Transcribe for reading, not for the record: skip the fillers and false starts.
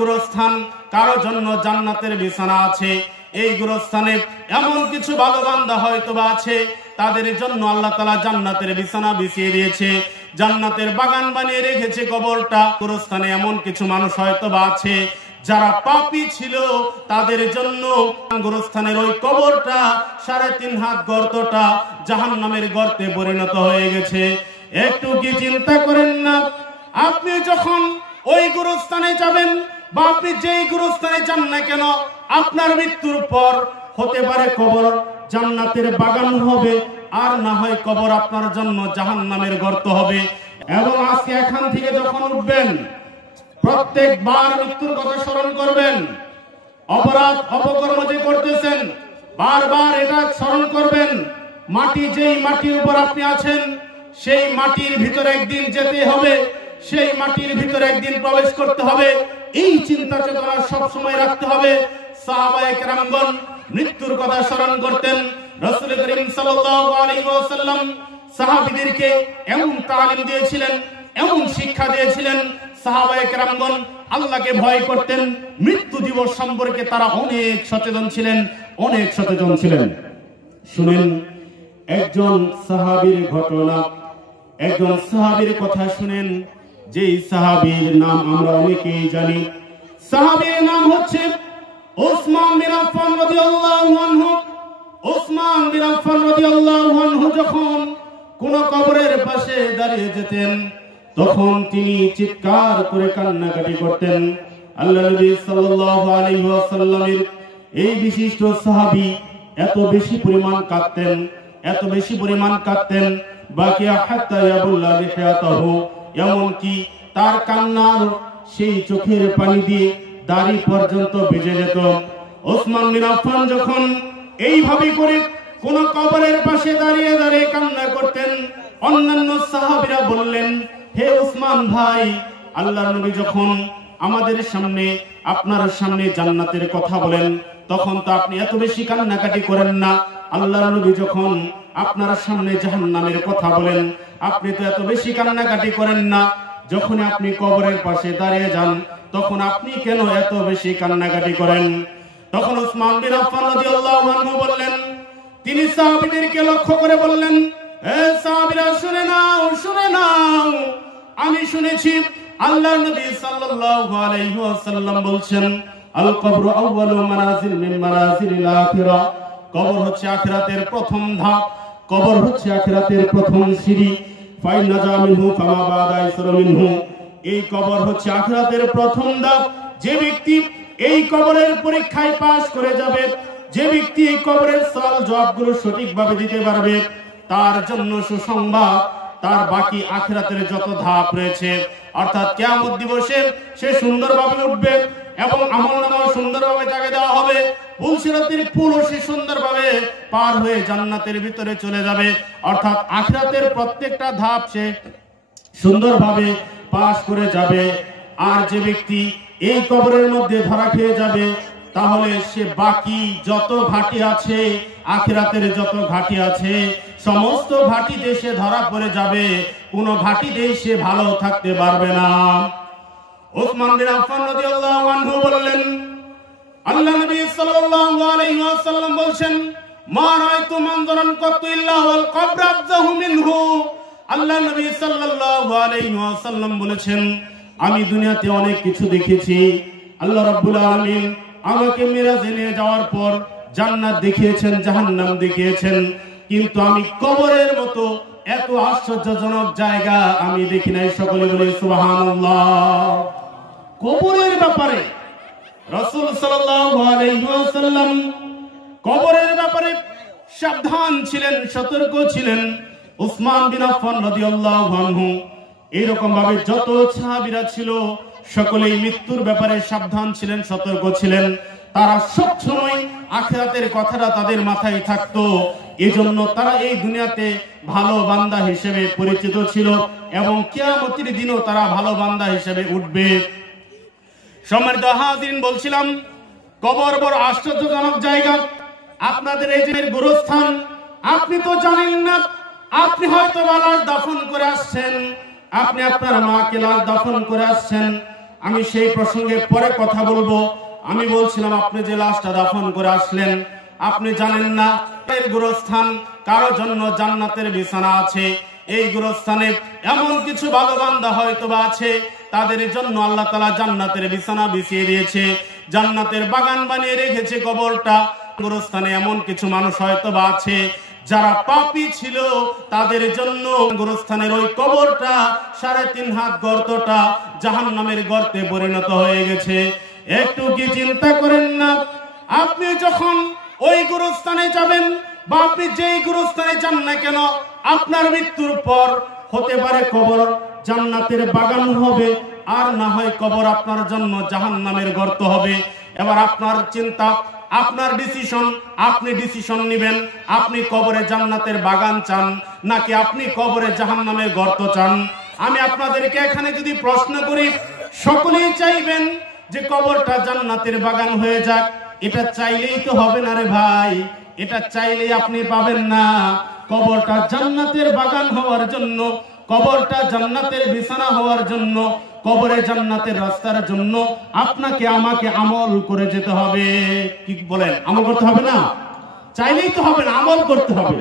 গোরস্থান, কারো জন্য জান্নাতের বিছানা আছে। এই গোরস্থানে এমন কিছু ভালো বান্দা হয়তোবা আছে, তাদের জন্য আল্লাহ তাআলা জান্নাতের বিছানা বিছিয়ে দিয়েছে, জান্নাতের বাগান বানিয়ে রেখেছে কবরটা। গোরস্থানে এমন কিছু মানুষ হয়তোবা আছে যারা পাপী ছিল, তাদের জন্য গোরস্থানের ওই কবরটা 3.5 হাত গর্তটা জাহান্নামের গর্তে পরিণত হয়ে গেছে। একটু কি চিন্তা করেন না, আপনি যখন ওই গোরস্থানে যাবেন বা আপনি যেই গোরস্থানে যান না কেন, আপনার মৃত্যুর পর হতে পারে কবর জান্নাতের বাগান হবে, আর না হয় কবর আপনার জন্য জাহান্নামের গর্ত হবে। এবং আজকে এখান থেকে যখন উঠবেন, প্রত্যেকবার মৃত্যুর কথা স্মরণ করবেন। অপরাধ অপকর্ম যে করতেছেন, বারবার এটা স্মরণ করবেন। মাটি, যেই মাটির উপর আপনি আছেন, সেই মাটির ভিতরে একদিন যেতে হবে, সেই মাটির ভিতরে একদিন প্রবেশ করতে হবে। এই চিন্তা চেতনা সব সময় রাখতে হবে। সাহাবায়ে কেরামগণ মৃত্যুর কথা স্মরণ করতেন। রাসূল করিম সাল্লাল্লাহু আলাইহি ওয়াসাল্লাম সাহাবীদেরকে এমন তালিম দিয়েছিলেন, এমন শিক্ষা দিয়েছিলেন, সাহাবায়ে কেরামগণ আল্লাহকে ভয় করতেন। মৃত্যু দিবস সম্পর্কে তারা অনেক সচেতন ছিলেন, অনেক সচেতন ছিলেন। শুনেন একজন সাহাবীর ঘটনা, একজন সাহাবীর কথা শুনেন, যেই সাহাবীর নাম আমরা অনেকেই জানি। সাহাবীর নাম হচ্ছে ওসমান বিন আফফান রাদিয়াল্লাহু আনহু। ওসমান বিন আফফান রাদিয়াল্লাহু আনহু যখন কোন কবরের পাশে দাঁড়িয়ে যেতেন, তখন তিনি চিৎকার করে কান্নাকাটি করতেন। আল্লাহ নবী সাল্লাল্লাহু আলাইহি ওয়াসাল্লামের এই বিশিষ্ট সাহাবী এত বেশি পরিমাণ কাঁদতেন, এত বেশি পরিমাণ কাঁদতেন, বাকিয়া হাত্তা ইয়াবুল্লা লিহায়াতাহু, এমনকি তার কান্নার সেই চোখের পানি দিয়ে দাড়ি পর্যন্ত ভিজে যেত। ওসমান বিন আফফান যখন এইভাবে করে কোন কবরের পাশে দাঁড়িয়ে দাঁড়িয়ে কান্না করতেন, অন্যান্য সাহাবীরা বললেন, হে ওসমান ভাই, আল্লাহর নবী যখন আমাদের সামনে, আপনার সামনে জান্নাতের কথা বলেন, তখন তো আপনি এত বেশি কান্নাকাটি করেন না। আল্লাহর নবী যখন আপনার সামনে জাহান্নামের কথা বলেন, আপনি তো এত বেশি কান্নাকাটি করেন না। যখন আপনি কবরের পাশে দাঁড়িয়ে যান, তখন আপনি কেন এত বেশি কান্নাকাটি করেন? তখন ওসমান বিন আফফান রাদিয়াল্লাহু আনহু বললেন, তিনি সাহাবীদেরকে লক্ষ্য করে বললেন, হে সাহাবীরা শুনে নাও, শুনে নাও, আমি শুনেছি আল্লাহর নবী সাল্লাল্লাহু আলাইহি ওয়াসাল্লাম বলছেন, আল কবরু আউয়ালু মানাজিল মিন মানাজিলিল আখিরাহ, কবর হচ্ছে আখিরাতের প্রথম ধাপ, কবর হচ্ছে আখিরাতের প্রথম সিঁড়ি। ফাইন নাজা মিনহু ফামা বাদা ইসরা মিনহু, এই কবর হচ্ছে আখিরাতের প্রথম ধাপ। যে ব্যক্তি এই কবরের পরীক্ষায় পাশ করে যাবে, যে ব্যক্তি এই কবরের সওয়াল জবাবগুলো সঠিকভাবে দিতে পারবে, তার জন্য সুসংবাদ, তার বাকি আখিরাতের যত ধাপ রয়েছে, অর্থাৎ কিয়ামত দিবসে সে সুন্দরভাবে উঠবে এবং আমলনামাও সুন্দরভাবে তাকে দেওয়া হবে। পুলসিরাতের পুলও সে সুন্দরভাবে পার হয়ে জান্নাতের ভিতরে চলে যাবে। অর্থাৎ আখিরাতের প্রত্যেকটা ধাপ সে সুন্দরভাবে পাস করে যাবে। আর যে ব্যক্তি এই কবরের মধ্যে ধরা খেয়ে যাবে, তাহলে সে বাকি যত ঘাটি আছে, আখিরাতের যত ঘাটি আছে, সমস্ত ঘাটিতে সে ধরা পড়ে যাবে, কোন ঘাটিতে সে ভালো থাকতে পারবে না। ওসমান বিন আফফান রাদিয়াল্লাহু আনহু বললেন, আল্লাহ নবী সাল্লাল্লাহু আলাইহি ওয়াসাল্লাম বলেন, মা রাআইতু মানজারান কাতু ইল্লা ওয়াল কবর আফযাহু মিনহু। আল্লাহ নবী সাল্লাল্লাহু আলাইহি ওয়াসাল্লাম বলেছেন, আমি দুনিয়াতে অনেক কিছু দেখেছি। আল্লাহ রাব্বুল আলামিন আমাকে মিরাজে নিয়ে যাওয়ার পর জান্নাত দেখিয়েছেন, জাহান্নাম দেখিয়েছেন, কিন্তু আমি কবরের মতো এত আশ্চর্যজনক জায়গা আমি দেখি নাই। সকলে বলে সুবহানাল্লাহ। কবরের ব্যাপারে রাসূল সাল্লাল্লাহু আলাইহি ওয়াসাল্লাম কবরের ব্যাপারে সাবধান ছিলেন, সতর্ক ছিলেন। ওসমান বিন আফফান রাদিয়াল্লাহু আনহু এরকম ভাবে যত সাহাবীরা ছিল, সকলেই মৃত্যুর ব্যাপারে সাবধান ছিলেন, সতর্ক ছিলেন। তারা সব সময় আখিরাতের কথাটা তাদের মাথায় থাকতো। এজন্য তারা এই দুনিয়াতে ভালো বান্দা হিসেবে পরিচিত ছিল এবং কিয়ামতের দিনও তারা ভালো বান্দা হিসেবে উঠবে। সম্মানিত হাজিরিন, বলছিলাম কবর বড় আশ্চর্যজনক জায়গা। আপনাদের এই যে গোরস্থান, আপনি তো জানেন না। আপনি হয়তো লাশ দাফন করে আসছেন, আপনি আপনার মাকে লাশ দাফন করে আসছেন, আমি সেই প্রসঙ্গে পরে কথা বলবো। আমি বলছিলাম আপনি যে লাশটা দাফন করে আসলেন, আপনি জানেন না এর গোরস্থান কারো জন্য জান্নাতের বিছানা আছে। এই গোরস্থানে এমন কিছু ভালো বান্দা হয়তো বা আছে, তাদের জন্য আল্লাহ তাআলা জান্নাতের বিছানা বিছিয়ে দিয়েছে, জান্নাতের বাগান বানিয়ে রেখেছে। কবরটা গোরস্থানে এমন কিছু মানুষ হয়তো বা আছে যারা পাপী ছিল, তাদের জন্য গোরস্থানের ওই কবরটা 3.5 হাত গর্তটা জাহান্নামের গর্তে পরিণত হয়ে গেছে। একটু কি চিন্তা করেন না? আপনি যখন ওই গোরস্থানে যাবেন বা আপনি যেই গোরস্থানে যান না কেন, আপনার মৃত্যুর পর হতে পারে কবর জান্নাতের বাগান হবে, আর না হয় কবর আপনার জন্য জাহান্নামের গর্ত হবে। এবার আপনার চিন্তা, আপনার ডিসিশন, আপনি ডিসিশন নেবেন। আপনি কবরে জান্নাতের বাগান চান নাকি আপনি কবরে জাহান্নামের গর্ত চান? আমি আপনাদেরকে এখানে যদি প্রশ্ন করি, সকলেই চাইবেন যে কবরটা জান্নাতের বাগান হয়ে যাক। এটা চাইলেই তো হবে না রে ভাই, এটা চাইলেই আপনি পাবেন না। কবরটা জান্নাতের বাগান হওয়ার জন্য, কবরটা জান্নাতের বিছানা হওয়ার জন্য, কবরে জান্নাতের রাস্তার জন্য আপনাকে আমাকে আমল করে যেতে হবে। কি বলেন? আমল করতে হবে না? চাইলেই তো হবে না, আমল করতে হবে।